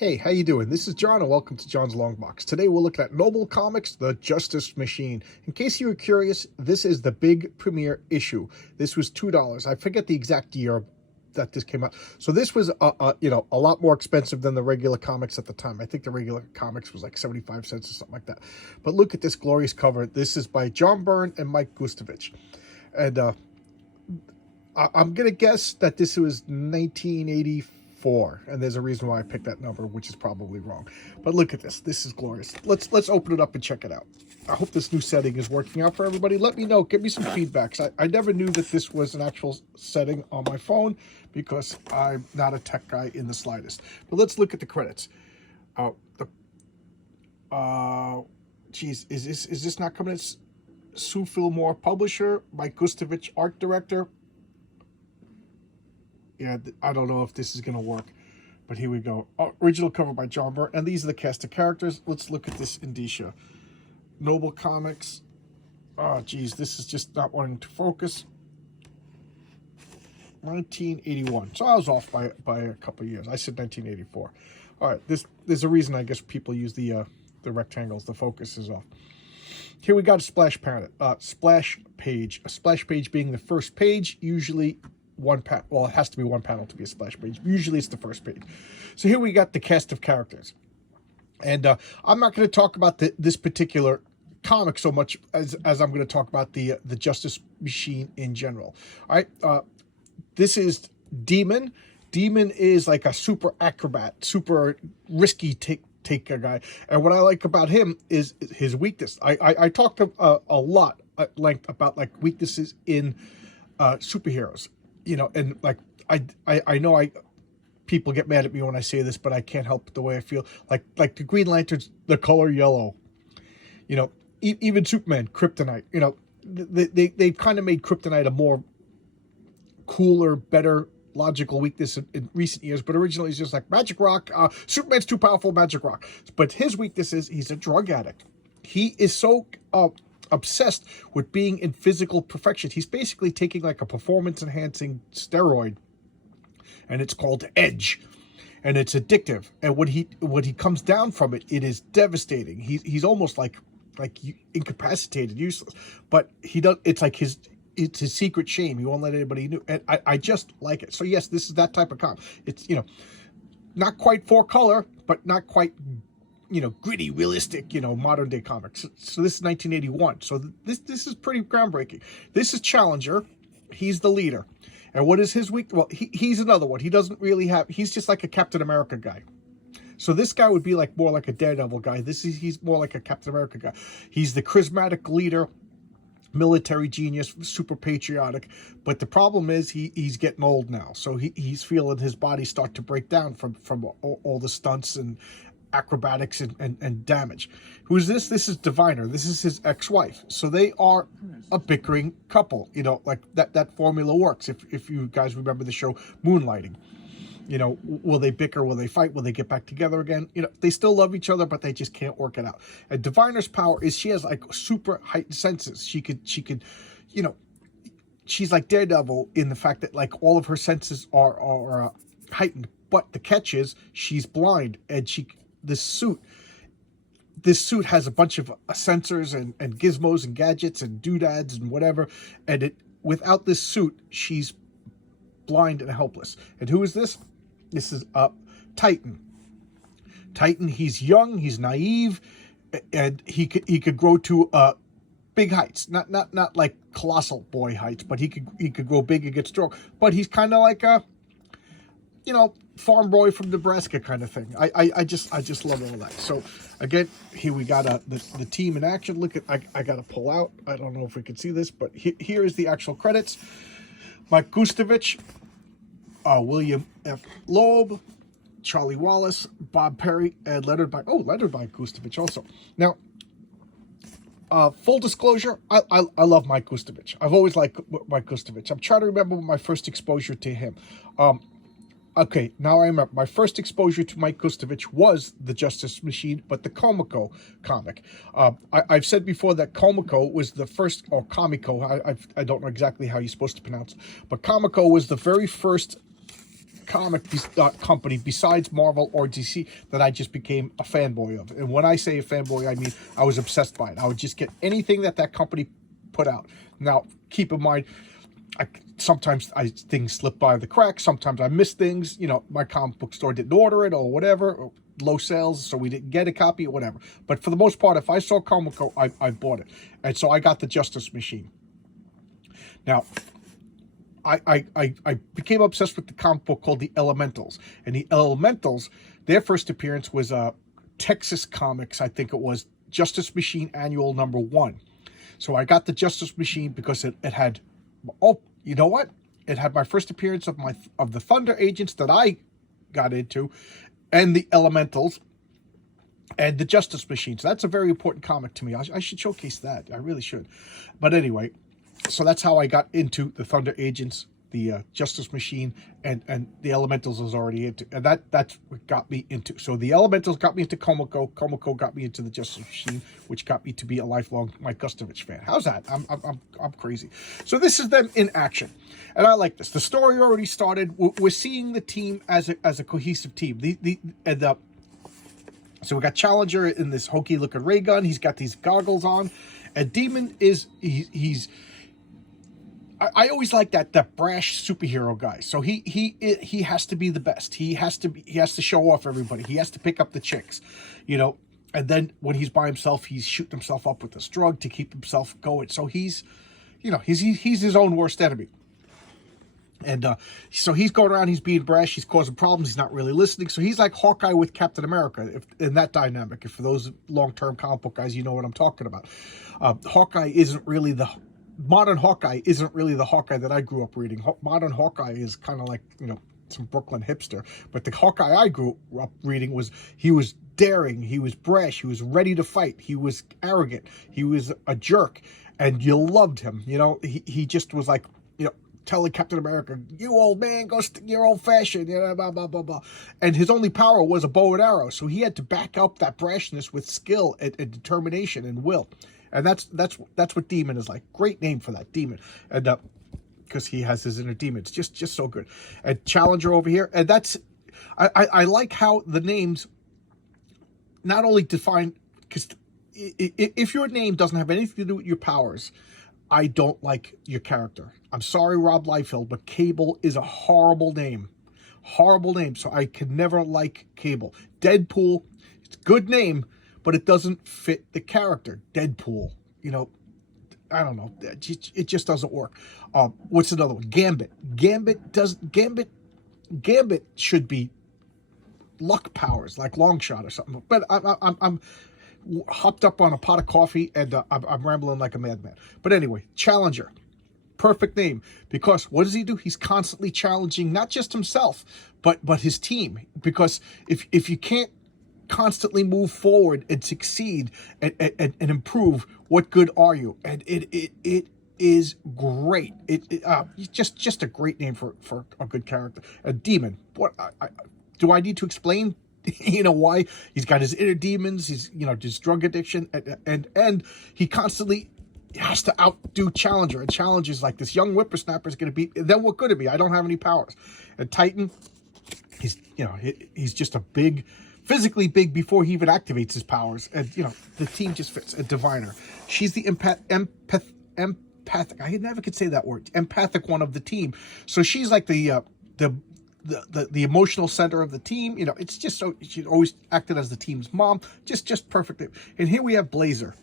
Hey, how you doing? This is John, and welcome to John's Long Box. Today we're looking at Noble Comics, The Justice Machine. In case you were curious, this is the big premiere issue. This was $2. I forget the exact year that this came out. So this was a lot more expensive than the regular comics at the time. I think the regular comics was like 75 cents or something like that. But look at this glorious cover. This is by John Byrne and Mike Gustovich. And I'm going to guess that this was 1984. And there's a reason why I picked that number, which is probably wrong. But look at this. This is glorious. Let's open it up and check it out. I hope this new setting is working out for everybody. Let me know. Give me some feedbacks. I never knew that this was an actual setting on my phone because I'm not a tech guy in the slightest. But let's look at the credits. Geez, is this not coming as Sue Fillmore, publisher, Mike Gustovich, art director? Yeah, I don't know if this is going to work, but here we go. Original cover by John Byrne, and these are the cast of characters. Let's look at this indicia. Noble Comics. Oh, geez, this is just not wanting to focus. 1981. So I was off by a couple of years. I said 1984. All right, there's a reason I guess people use the rectangles. The focus is off. Here we got a splash page. A splash page being the first page, usually one panel. Well, it has to be one panel to be a splash page. Usually it's the first page. So here we got the cast of characters. And I'm not going to talk about this particular comic so much as I'm going to talk about the Justice Machine in general. All right. This is Demon. Demon is like a super acrobat, super risky take a guy. And what I like about him is his weakness. I talked a lot at length about like weaknesses in superheroes. You know, and like I know people get mad at me when I say this, but I can't help the way I feel. Like the Green Lantern's the color yellow. You know, even Superman, kryptonite. You know, they've kind of made kryptonite a more cooler, better, logical weakness in recent years. But originally, it's just like magic rock. Superman's too powerful, magic rock. But his weakness is he's a drug addict. He is so obsessed with being in physical perfection. He's basically taking like a performance-enhancing steroid, and it's called Edge, and it's addictive. And when he comes down from it, it is devastating. He's almost like incapacitated, useless. But he does. It's like it's his secret shame. He won't let anybody know. And I just like it. So yes, this is that type of comic. It's not quite for color, but not quite gritty, realistic, modern day comics. So this is 1981. So this is pretty groundbreaking. This is Challenger. He's the leader. And what is his weak? Well, he's another one. He doesn't really have, he's just like a Captain America guy. So this guy would be like more like a Daredevil guy. He's more like a Captain America guy. He's the charismatic leader, military genius, super patriotic. But the problem is he's getting old now. So he's feeling his body start to break down from all the stunts and acrobatics and damage. Who is this? This is Diviner. This is his ex-wife. So they are a bickering couple. Like that formula works. If you guys remember the show Moonlighting. Will they bicker? Will they fight? Will they get back together again? They still love each other, but they just can't work it out. And Diviner's power is she has like super heightened senses. She could, she's like Daredevil in the fact that like all of her senses are heightened. But the catch is she's blind, and this suit has a bunch of sensors and gizmos and gadgets and doodads and whatever. And without this suit, she's blind and helpless. And who is this? This is Titan. Titan, he's young, he's naive, and he could grow to big heights. Not like colossal boy heights, but he could grow big and get strong. But he's kind of like a farm boy from Nebraska kind of thing. I just love all that. So again, here we got the team in action. Look at I got to pull out. I don't know if we can see this, but here is the actual credits. Mike Gustovich, William F. Loeb, Charlie Wallace, Bob Perry, and lettered by Gustovich also. Now, full disclosure, I love Mike Gustovich. I've always liked Mike Gustovich. I'm trying to remember my first exposure to him. Okay, now I remember. My first exposure to Mike Gustovich was the Justice Machine, but the Comico comic. I've said before that Comico was the first, or Comico, I don't know exactly how you're supposed to pronounce it, but Comico was the very first company besides Marvel or DC that I just became a fanboy of. And when I say a fanboy, I mean I was obsessed by it. I would just get anything that company put out. Now, keep in mind, sometimes things slip by the cracks. Sometimes I miss things. You know, my comic book store didn't order it or whatever, or low sales, so we didn't get a copy or whatever. But for the most part, if I saw Comico, I bought it. And so I got the Justice Machine. Now, I became obsessed with the comic book called The Elementals. And The Elementals, their first appearance was Texas Comics, I think it was, Justice Machine Annual #1. So I got the Justice Machine because it had, oh, you know what? It had my first appearance of the Thunder Agents that I got into, and the Elementals, and the Justice Machine. So that's a very important comic to me. I should showcase that. I really should. But anyway, so that's how I got into the Thunder Agents, the Justice Machine, and the Elementals was already into. And that's what got me into. So the Elementals got me into Comico. Comico got me into the Justice Machine, which got me to be a lifelong Mike Gustovich fan. How's that? I'm crazy. So this is them in action, and I like this. The story already started. We're seeing the team as a cohesive team. So we got Challenger in this hokey looking ray gun. He's got these goggles on, and Demon is he's. I always like that brash superhero guy. So he has to be the best. He has to show off everybody. He has to pick up the chicks, you know. And then when he's by himself, he's shooting himself up with this drug to keep himself going. So he's his own worst enemy. And so he's going around, he's being brash, he's causing problems, he's not really listening. So he's like Hawkeye with Captain America, in that dynamic. If for those long-term comic book guys, you know what I'm talking about. Modern Hawkeye isn't really the Hawkeye that I grew up reading. Modern Hawkeye is kind of like, you know, some Brooklyn hipster. But the Hawkeye I grew up reading he was daring, he was brash, he was ready to fight, he was arrogant, he was a jerk, and you loved him. You know, he just was like, you know, telling Captain America, "You old man, go stick your old fashioned," you know, blah, blah, blah, blah. And his only power was a bow and arrow. So he had to back up that brashness with skill and determination and will. And that's what Demon is like. Great name for that, Demon. And because he has his inner demons. Just so good. And Challenger over here. And that's, I like how the names not only define, because if your name doesn't have anything to do with your powers, I don't like your character. I'm sorry, Rob Liefeld, but Cable is a horrible name. Horrible name. So I could never like Cable. Deadpool, it's a good name, but it doesn't fit the character. Deadpool, you know, I don't know. It just doesn't work. What's another one? Gambit. Gambit should be luck powers, like Longshot or something. But I'm hopped up on a pot of coffee, and I'm rambling like a madman. But anyway, Challenger. Perfect name, because what does he do? He's constantly challenging not just himself, but his team. Because if you can't constantly move forward and succeed and improve, what good are you? And it is great. It's just a great name for a good character. A demon. What do I need to explain? You know why? He's got his inner demons. He's, you know, his drug addiction, and he constantly has to outdo Challenger. And Challenger's like, this young whippersnapper is going to be. Then what good of me? I don't have any powers. And Titan, he's just a big. Physically big before he even activates his powers. And, you know, the team just fits. A Diviner. She's the empathic. I never could say that word. Empathic one of the team. So she's like the emotional center of the team. You know, it's just so, she always acted as the team's mom. Just perfect. And here we have Blazer.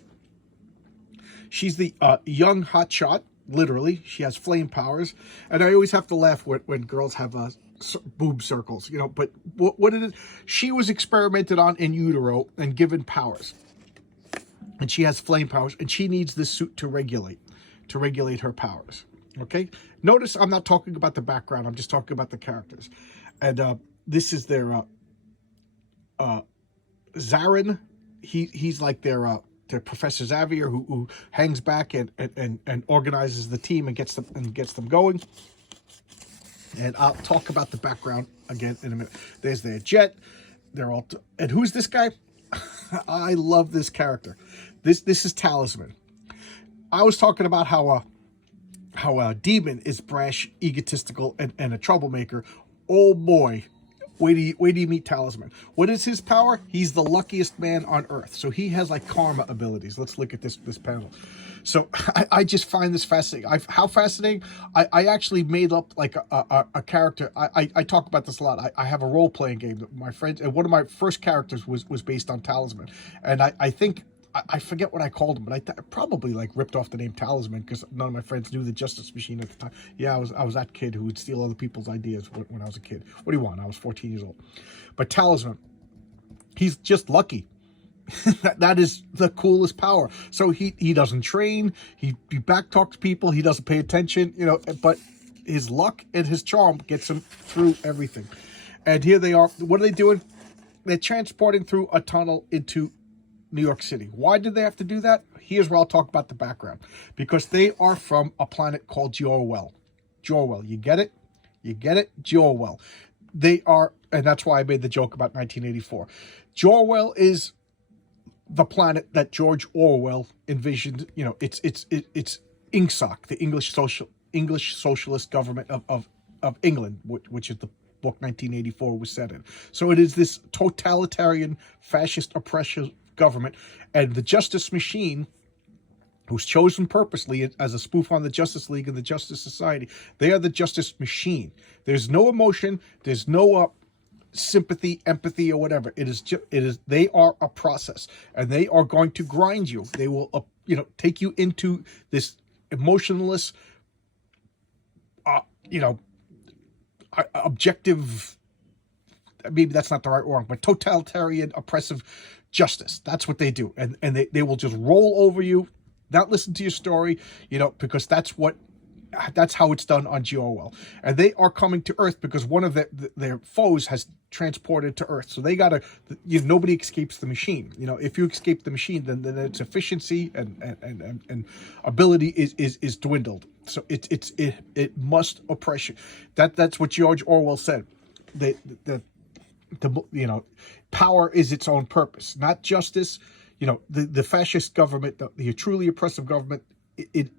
She's the young hotshot. Literally. She has flame powers. And I always have to laugh when girls have boob circles, you know, but what it is, she was experimented on in utero and given powers, and she has flame powers, and she needs this suit to regulate her powers. Okay, notice I'm not talking about the background, I'm just talking about the characters. And this is their Zarin. He's like their Professor Xavier, who hangs back and organizes the team and gets them going. And I'll talk about the background again in a minute. There's their Jet. They're all... And who's this guy? I love this character. This is Talisman. I was talking about how Demon is brash, egotistical, and a troublemaker. oh boy, wait do you meet Talisman. What is his power? He's the luckiest man on earth. So he has like karma abilities. Let's look at this panel. So I just find this fascinating. How fascinating? I actually made up like a character. I talk about this a lot. I have a role-playing game that my friends, and one of my first characters was based on Talisman. And I think, I forget what I called him, but I probably like ripped off the name Talisman because none of my friends knew the Justice Machine at the time. Yeah, I was that kid who would steal other people's ideas when I was a kid. What do you want? I was 14 years old. But Talisman, he's just lucky. That is the coolest power. So he doesn't train. He back talks people. He doesn't pay attention. You know, but his luck and his charm gets him through everything. And here they are. What are they doing? They're transporting through a tunnel into New York City. Why did they have to do that? Here's where I'll talk about the background. Because they are from a planet called Jor-El. Jor-El. You get it? You get it? Jor-El. They are, and that's why I made the joke about 1984. Jor-El is the planet that George Orwell envisioned. You know, it's INGSOC, the English socialist government of England, which is the book 1984 was set in. So it is this totalitarian, fascist, oppressive government, and the Justice Machine, who's chosen purposely as a spoof on the Justice League and the Justice Society. They are the Justice Machine. There's no emotion. There's no sympathy, empathy, or whatever. It is. They are a process, and they are going to grind you. They will, take you into this emotionless, objective. Maybe that's not the right word, but totalitarian, oppressive justice. That's what they do, and they will just roll over you, not listen to your story, because that's how it's done on Jor-El. And they are coming to Earth because one of their foes has transported to Earth. So they gotta, nobody escapes the machine. If you escape the machine, then its efficiency and ability is dwindled. So it must oppress you. That's what George Orwell said. Power is its own purpose, not justice. The fascist government, the truly oppressive government, it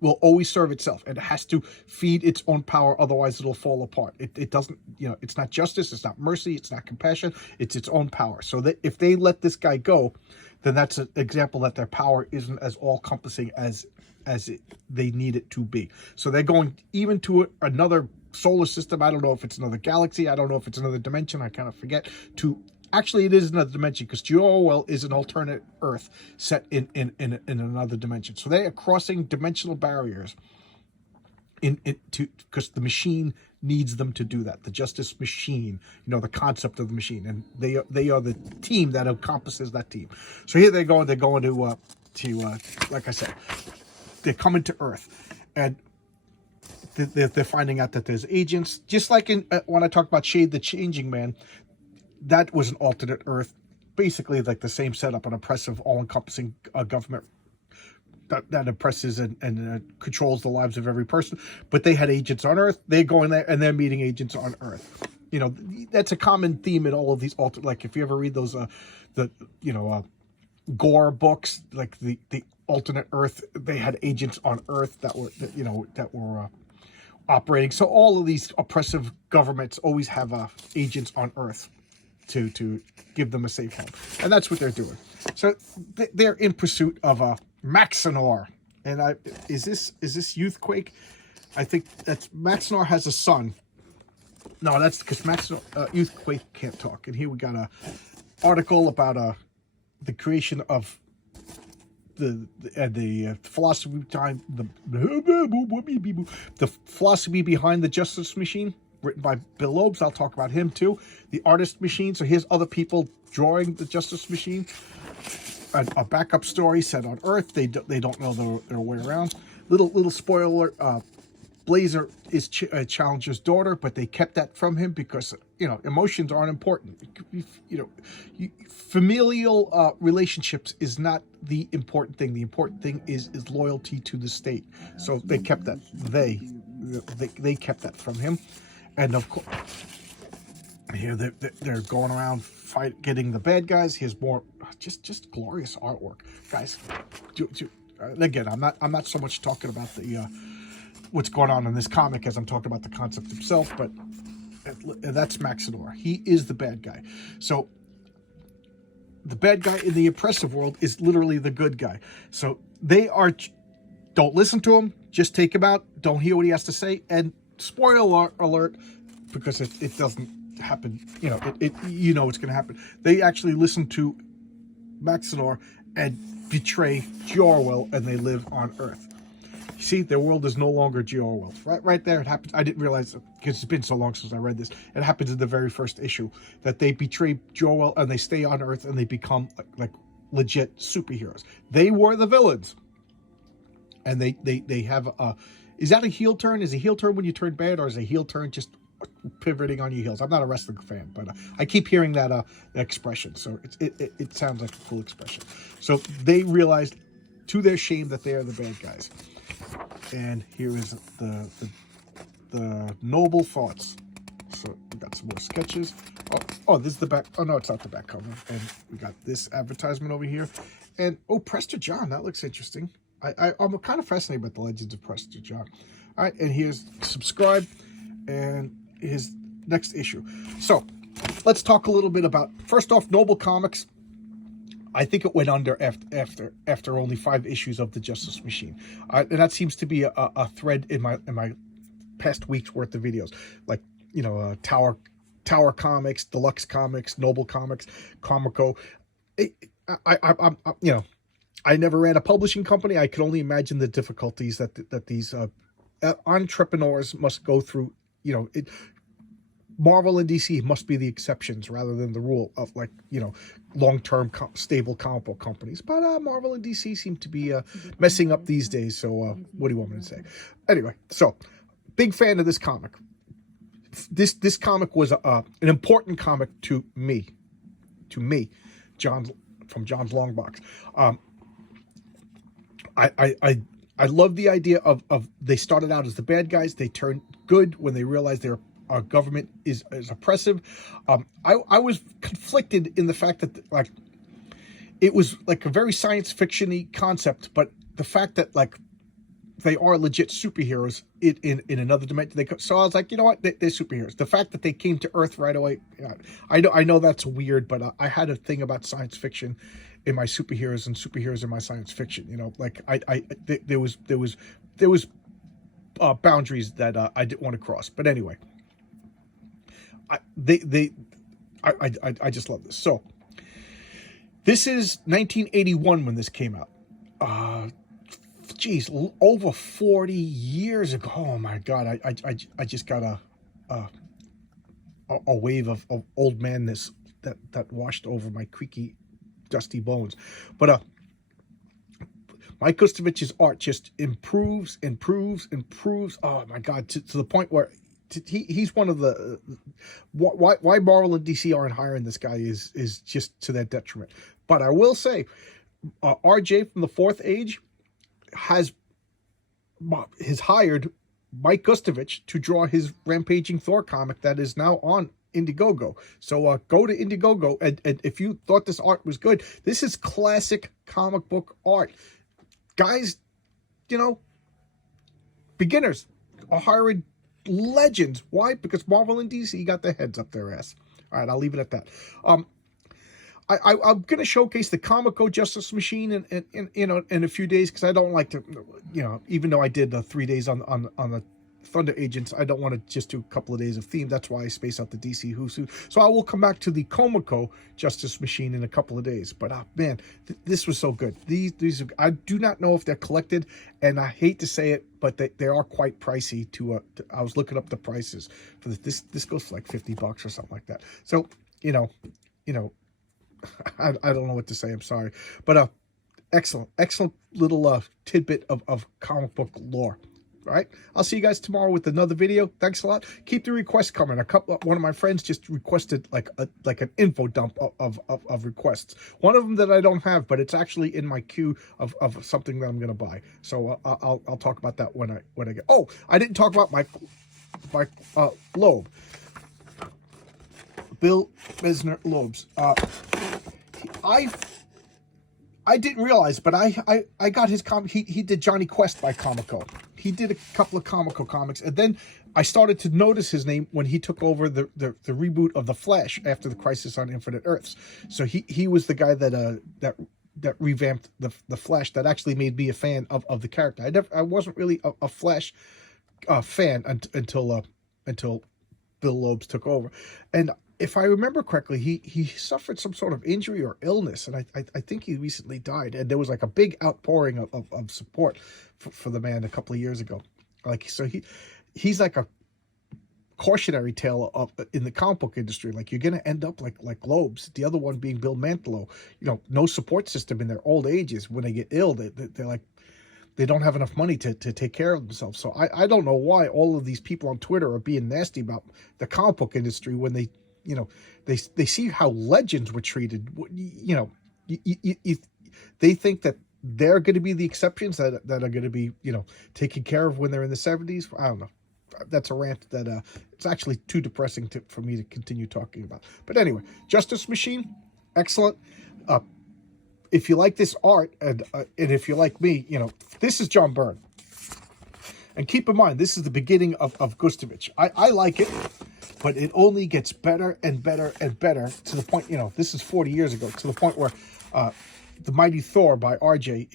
will always serve itself, and it has to feed its own power, otherwise it'll fall apart. It doesn't, it's not justice, it's not mercy, it's not compassion, it's its own power. So that if they let this guy go, then that's an example that their power isn't as all-encompassing as they need it to be. So they're going even to another solar system. I don't know if it's another galaxy, I don't know if it's another dimension, I kind of forget. Actually, it is another dimension because Jor-El is an alternate Earth set in another dimension. So they are crossing dimensional barriers because the machine needs them to do that. The Justice Machine, the concept of the machine, and they are the team that encompasses that team. So here they're going to like I said, they're coming to Earth, and they're finding out that there's agents, just like when I talked about Shade the Changing Man. That was an alternate Earth, basically like the same setup, an oppressive, all-encompassing government that oppresses and controls the lives of every person. But they had agents on Earth. They're going there, and they're meeting agents on Earth. That's a common theme in all of these like if you ever read those Gore books, like the alternate Earth, they had agents on Earth that were operating. So all of these oppressive governments always have agents on Earth to give them a safe home, and that's what they're doing. So they're in pursuit of Maxinor, and is this Youthquake? I think that's Maxinor has a son. No, that's because Maxinor Youthquake can't talk. And here we got a article about the creation of the philosophy behind the philosophy behind the Justice Machine, written by Bill Loebs. I'll talk about him too. The Artist Machine. So here's other people drawing the Justice Machine. A backup story set on Earth. They don't know their way around. Little spoiler. Blazer is Challenger's daughter, but they kept that from him because emotions aren't important. Familial relationships is not the important thing. The important thing is loyalty to the state. So they kept that. They kept that from him, and of course, here they're going around getting the bad guys. Here's more just glorious artwork, guys. Again, I'm not so much talking about the what's going on in this comic as I'm talking about the concept himself, but That's Maxinor. He is the bad guy. So the bad guy in the oppressive world is literally the good guy. So they are, don't listen to him, just take him out, don't hear what he has to say, and spoiler alert, because it doesn't happen, you know it's going to happen. They actually listen to Maxinor and betray Jorwell, and they live on Earth. You see, their world is no longer Jorwell. Right there, it happens. I didn't realize it because it's been so long since I read this. It happens in the very first issue that they betray Jorwell and they stay on Earth and they become like legit superheroes. They were the villains, and they have a. Is that a heel turn? Is a heel turn when you turn bad, or is a heel turn just pivoting on your heels? I'm not a wrestling fan, but I keep hearing that expression, so it sounds like a cool expression. So they realized, to their shame, that they are the bad guys. And here is the noble thoughts. So we got some more sketches. Oh, this is the back. Oh no, it's not the back cover. And we got this advertisement over here. And oh, Prester John, that looks interesting. I'm kind of fascinated by the legends of Prester John. All right, and here's subscribe, and his next issue. So let's talk a little bit about, first off, Noble Comics. I think it went under after only 5 issues of the Justice Machine, and that seems to be a thread in my past week's worth of videos, like Tower Comics, Deluxe Comics, Noble Comics, Comico. I never ran a publishing company. I could only imagine the difficulties that these entrepreneurs must go through. Marvel and DC must be the exceptions rather than the rule of, like, long-term stable comic book companies. But Marvel and DC seem to be messing up these days. So what do you want me to say? Anyway, so big fan of this comic. This comic was an important comic to me, John's Long Box. I love the idea of they started out as the bad guys. They turned good when they realized our government is oppressive. I was conflicted in the fact that, like, it was like a very science fiction-y concept, but the fact that, like, they are legit superheroes in another dimension. So I was like, you know what, they're superheroes. The fact that they came to Earth right away, I know that's weird, but I had a thing about science fiction in my superheroes and superheroes in my science fiction. Like there was boundaries that I didn't want to cross. But anyway, I just love this. So this is 1981 when this came out. Geez, over 40 years ago. Oh my God, I just got a wave of old manness that washed over my creaky, dusty bones. But Mike Gustovich's art just improves. Oh my God, to the point where he's one of the why Marvel and DC aren't hiring this guy is just to their detriment. But I will say, RJ from the Fourth Age has hired Mike Gustovich to draw his Rampaging Thor comic that is now on Indiegogo. So go to Indiegogo, and if you thought this art was good, this is classic comic book art. Guys, beginners are hiring legends. Why? Because Marvel and DC got their heads up their ass. All right, I'll leave it at that. I'm going to showcase the Comico Justice Machine in a few days, because I don't like to, even though I did 3 days on the Thunder Agents, I don't want to just do a couple of days of theme. That's why I space out the DC Who's Who. So I will come back to the Comico Justice Machine in a couple of days. But man, this was so good. These I do not know if they're collected, and I hate to say it, but they are quite pricey. I was looking up the prices for this. This goes for like $50 or something like that. So I don't know what to say. I'm sorry, but excellent little tidbit of comic book lore. All right, I'll see you guys tomorrow with another video. Thanks a lot. Keep the requests coming. One of my friends just requested like an info dump of requests. One of them that I don't have, but it's actually in my queue of something that I'm gonna buy. So I'll talk about that when I get. Oh, I didn't talk about my Loeb. Bill Mesner Loebs. I didn't realize, but I got his comic. He did Johnny Quest by Comico. he did a couple of Comico comics, and then I started to notice his name when he took over the reboot of the Flash after the Crisis on Infinite Earths. So he was the guy that revamped the Flash, that actually made me a fan of the character. I wasn't really a Flash fan until Bill Loebs took over. And if I remember correctly, he suffered some sort of injury or illness, and I think he recently died. And there was like a big outpouring of support for the man a couple of years ago. Like, so he's like a cautionary tale in the comic book industry. Like, you're gonna end up like Loebs, the other one being Bill Mantlo. You know, no support system in their old ages. When they get ill, they're like, they don't have enough money to take care of themselves. So I don't know why all of these people on Twitter are being nasty about the comic book industry when they, you know, they see how legends were treated. You know, they think that they're going to be the exceptions that are going to be, you know, taken care of when they're in the 70s. I don't know. That's a rant that it's actually too depressing for me to continue talking about. But anyway, Justice Machine, excellent. If you like this art, and if you're like me, you know, this is John Byrne. And keep in mind, this is the beginning of Gustovich. I like it, but it only gets better and better and better to the point, you know, this is 40 years ago, to the point where The Mighty Thor by RJ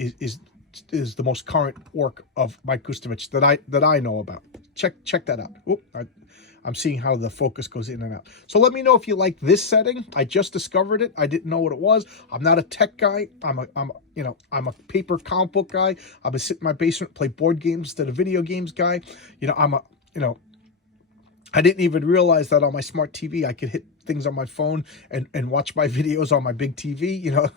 is the most current work of Mike Gustovich that I know about. Check that out. Oop, I'm seeing how the focus goes in and out. So let me know if you like this setting. I just discovered it. I didn't know what it was. I'm not a tech guy. I'm a paper comic book guy. I'm a sit in my basement, play board games instead of video games guy. You know, I didn't even realize that on my smart TV I could hit things on my phone and watch my videos on my big TV. You know,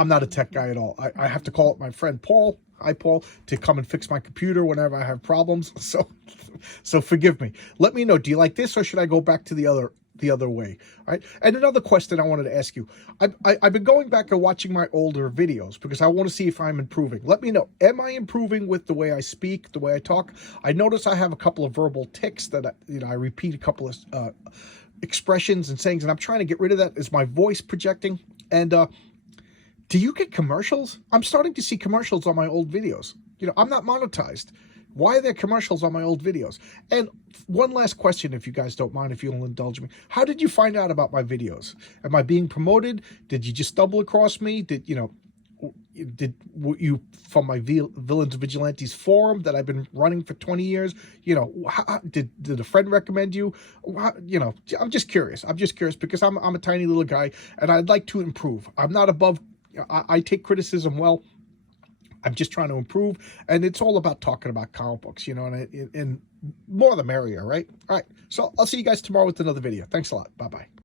I'm not a tech guy at all. I have to call up my friend Paul. Hi, Paul, to come and fix my computer whenever I have problems. So forgive me. Let me know. Do you like this, or should I go back to the other way? All right. And another question I wanted to ask you. I've been going back and watching my older videos because I want to see if I'm improving. Let me know. Am I improving with the way I speak, the way I talk? I notice I have a couple of verbal tics that I repeat a couple of expressions and sayings, and I'm trying to get rid of that. Is my voice projecting? And do you get commercials? I'm starting to see commercials on my old videos. You know, I'm not monetized. Why are there commercials on my old videos? And one last question, if you guys don't mind, if you'll indulge me. How did you find out about my videos? Am I being promoted? Did you just stumble across me? Were you from my Villains Vigilantes forum that I've been running for 20 years? You know, did a friend recommend you? You know, I'm just curious. I'm just curious because I'm a tiny little guy and I'd like to improve. I'm not above. I take criticism well. I'm just trying to improve, and it's all about talking about comic books, you know, and more the merrier, right? All right, so I'll see you guys tomorrow with another video. Thanks a lot. Bye-bye.